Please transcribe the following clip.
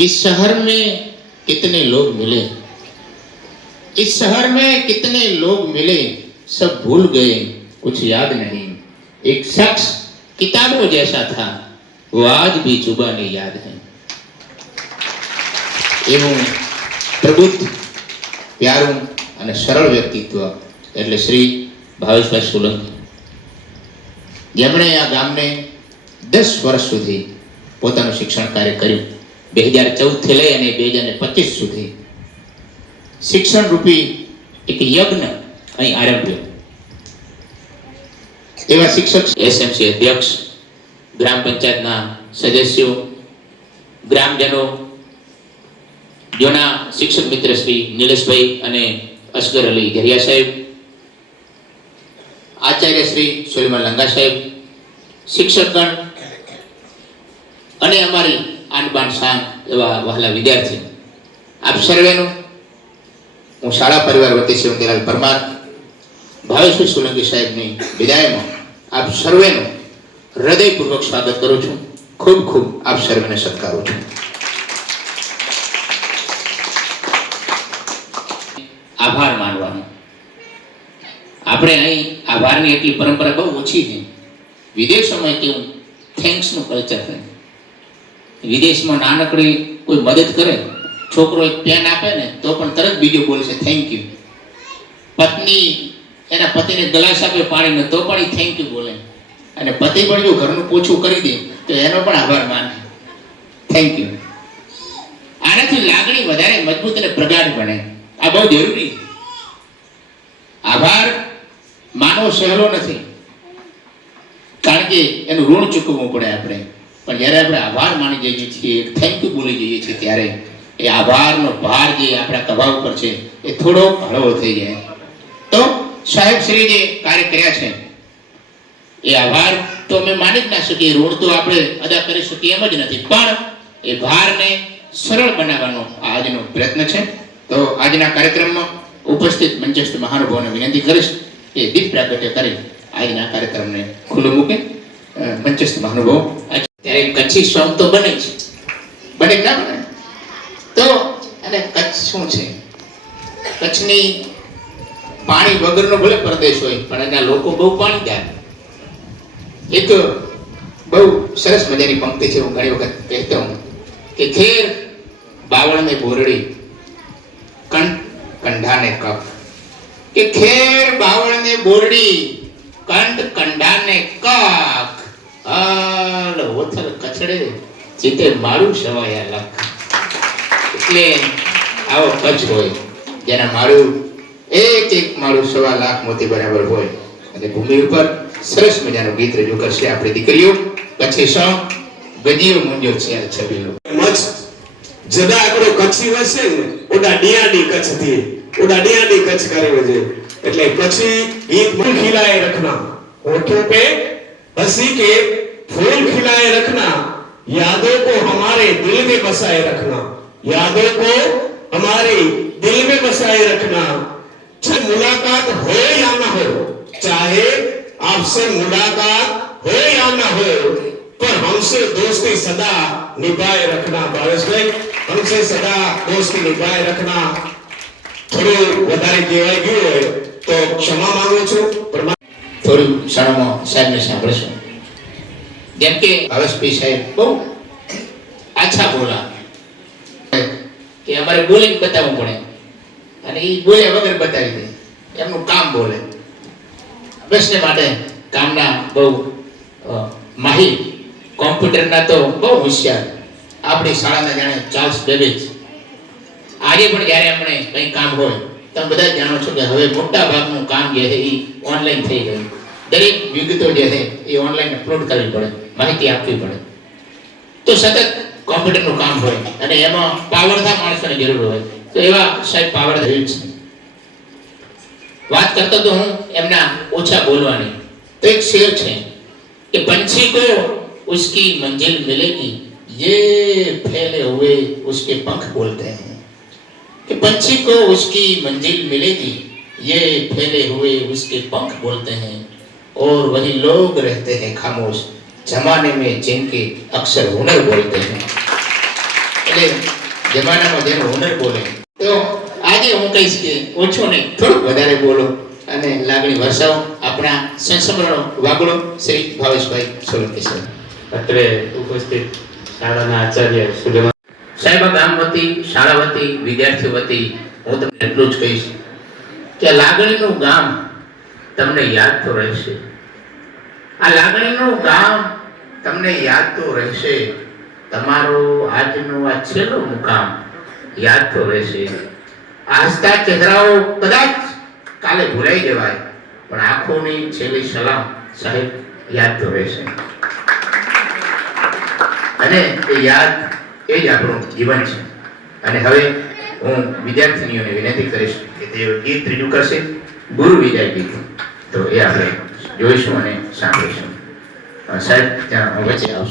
इस शहर में कितने लोग मिले, इस शहर में कितने लोग मिले, सब भूल गए कुछ याद नहीं। एक शख्स किताबों जैसा था, वो आज भी जुबानी याद है। એવું પ્રબુદ્ધ, પ્યારું અને સરળ વ્યક્તિત્વ એટલે શ્રી ભાવેશભાઈ સોલંકી, જેમણે આ ગામને 10 વર્ષ સુધી પોતાનું શિક્ષણ કાર્ય કર્યું। 2014 થી લઈ અને 2025 સુધી શિક્ષણ રૂપી એક યજ્ઞ અહીં આરંભ્યો। એવા શિક્ષક, એસએમસી અધ્યક્ષ, ગ્રામ પંચાયતના સદસ્યો, ગ્રામજનો, જોના શિક્ષક મિત્ર શ્રી નિલેશભાઈ અને અસગર અલી ઘરિયા સાહેબ, આચાર્ય શ્રી સુલેમાન લંગા સાહેબ, શિક્ષકગણ અને અમારી આનબાન શાન એવા વહાલા વિદ્યાર્થી, આપ સર્વેનું હું શાળા પરિવાર વતી શિવંતીલાલ પરમાર ભાવેશભાઈ સોલંકી સાહેબની વિદાયમાં આપ સર્વેનું હૃદયપૂર્વક સ્વાગત કરું છું। ખૂબ ખૂબ આપ સર્વેને સત્કારું છું। આભાર માનવાનો, આપણે અહીં આભારની એટલી પરંપરા બહુ ઓછી છે। વિદેશોમાં કેવું થેન્ક્સનું કલ્ચર છે। વિદેશમાં નાનકડી કોઈ મદદ કરે, છોકરો એક પેન આપે ને તો પણ તરત બીજો બોલશે થેન્ક યુ। પત્ની એના પતિને ગ્લાસ આપે પાણીનો તો પણ એ થેન્ક યુ બોલે, અને પતિ પણ જો ઘરનું પોછું કરી દે તો એનો પણ આભાર માને, થેન્ક યુ। આનાથી લાગણી વધારે મજબૂત અને પ્રગાઢ બને। આ બહુ જરૂરી। આભાર માનવો સહેલો નથી, કારણ કે એનું ઋણ ચૂકવવું પડે આપણે, પણ જ્યારે આપણે આભાર માની જઈએ છીએ, થેન્ક યુ બોલી જઈએ છીએ, ત્યારે એ આભારનો ભાર જે આપણા કભા ઉપર છે એ થોડો હળવો થઈ જાય। તો સાહેબ શ્રી જે કાર્ય કર્યા છે એ આભાર તો અમે માની જ ના શકીએ, ઋણ તો આપણે અદા કરી શકીએ એમ જ નથી, પણ એ ભારને સરળ બનાવવાનો આજનો પ્રયત્ન છે। તો આજના કાર્યક્રમમાં ઉપસ્થિત મંચસ્થ મહાનુભાવોને વિનંતી કરીશ કે દીપ પ્રાગટ્ય કરી આજના કાર્યક્રમને ખુલ્લો મૂકે। મંચસ્થ મહાનુભાવો, ત્યારે કચ્છી સોંગ તો બને છે, બને ના બને? તો અને કચ્છ શું છે, કચ્છની પાણી વગરનો ભલે પ્રદેશ હોય પણ એના લોકો બહુ પાણીદાર। એક બહુ સરસ મજાની પંક્તિ છે, હું ઘણી વખત કહેતો હું કે ખેર બાવળને બોરડી કંઢાને કપ, કે ખેર બાવળને બોરડી કંઠ કંઢાને કક, આલ ઓથર કચડે જીતે માળું સવાયા લખ। એટલે આવો કચ્છ હોય જેના માળું એક માળું 1.25 લાખ મોતી બરાબર હોય, અને ભૂમિ ઉપર સરસ મજાનું ગીત રજૂ કરશે આપણી દીકરીઓ। પછી સોંગ ગજીયો મુંજો છે છબીલો મચ જદા આપણો કચ્છી વસે ને ઓડા ડિયાની કચ્છ થી ઓડા ડિયાની કચ્છ કરે વજે, એટલે કચ્છી ગીત ફૂલ खिलाए रखना, होठों पे हंसी के फूल खिलाए रखना, यादों को हमारे दिल में बसाए रखना, यादों को हमारे दिल में बसाए रखना। चाहे मुलाकात हो या ना हो, चाहे आपसे मुलाकात हो या ना हो, पर हमसे दोस्ती सदा निभाए रखना। भावेश भाई, हमसे सदा दोस्ती निभाए रखना। થોડું વધારે કહેવાય ગયું હોય તો ક્ષમા માંગુ છું। થોડી ક્ષણોમાં સાહેબને સાંભળશું। જેમ કે ભાવેશભાઈ સાહેબ બહુ આછા બોલા કે અમારે બોલીને બતાવવું પડે, અને એ બોલ્યા વગર બતાવી દે, એમનું કામ બોલે। બસને માટે કામના બહુ માહિર, કોમ્પ્યુટરના તો બહુ હોશિયાર આપણી શાળાના જાણે ચાર્લ્સ બેબેજ। આજે પણ જ્યારે આપણે કંઈ કામ હોય તમે બધા જાણો છો કે હવે મોટા ભાગનું કામ જે છે એ ઓનલાઈન થઈ ગયું। દરેક વિગતો જે છે એ ઓનલાઈન અપલોડ કરવી પડે, માહિતી આપવી પડે, તો સતત કોમ્પ્યુટરનું કામ હોય અને એમાં પાવરદાર માણસોની જરૂર હોય, તો એવા સાહેબ પાવરદાર છે। વાત કરતો તો હું એમના ઓછા બોલવાની, તો એક શેર છે કે पंछी को उसकी मंजिल मिलेगी, ये फैले हुए उसके पंख बोलते हैं। कि पंछी को उसकी मंजिल मिलेगी, ये फैले हुए उसके पंख बोलते हैं, और वही लोग रहते हैं खामोश जमाने में जिनके अक्सर हुनर बोलते हैं। એટલે જમાનામાં જેનું હુનર બોલે. તો આજે હું કહીશ કે ઓછો નહીં, થોડુંક વધારે બોલો અને લાગણી વરસાવો. આપણા સંસ્મરણો વાગડો શ્રી ભાવેશભાઈ સોલંકી સાહેબ. અત્રે ઉપસ્થિત શાળાના આચાર્ય સુલેમાન સાહેબ, ગામ વતી, શાળા વતી, વિદ્યાર્થીઓ વતી હું તમને એટલું જ કહીશ કે લાગણીનું ગામ તમને યાદ તો રહેશે. આ લાગણીનું ગામ તમને યાદ તો રહેશે. તમારું આજનું આ છેલ્લું મુકામ યાદ તો રહેશે. આ હસતા ચહેરાઓ કદાચ કાલે ભૂલાઈ જવાય, પણ આંખોની છેલ્લી સલામ સાહેબ યાદ તો રહેશે. અને એ યાદ એ જ આપણું જીવન છે. અને હવે હું વિદ્યાર્થીનીઓને વિનંતી કરીશ કે તેઓ ગીત રજૂ કરશે, ગુરુ વિજય ગીત. તો એ આપણે જોઈશું અને સાંભળીશું. સાહેબ ત્યાં વચ્ચે આવશે.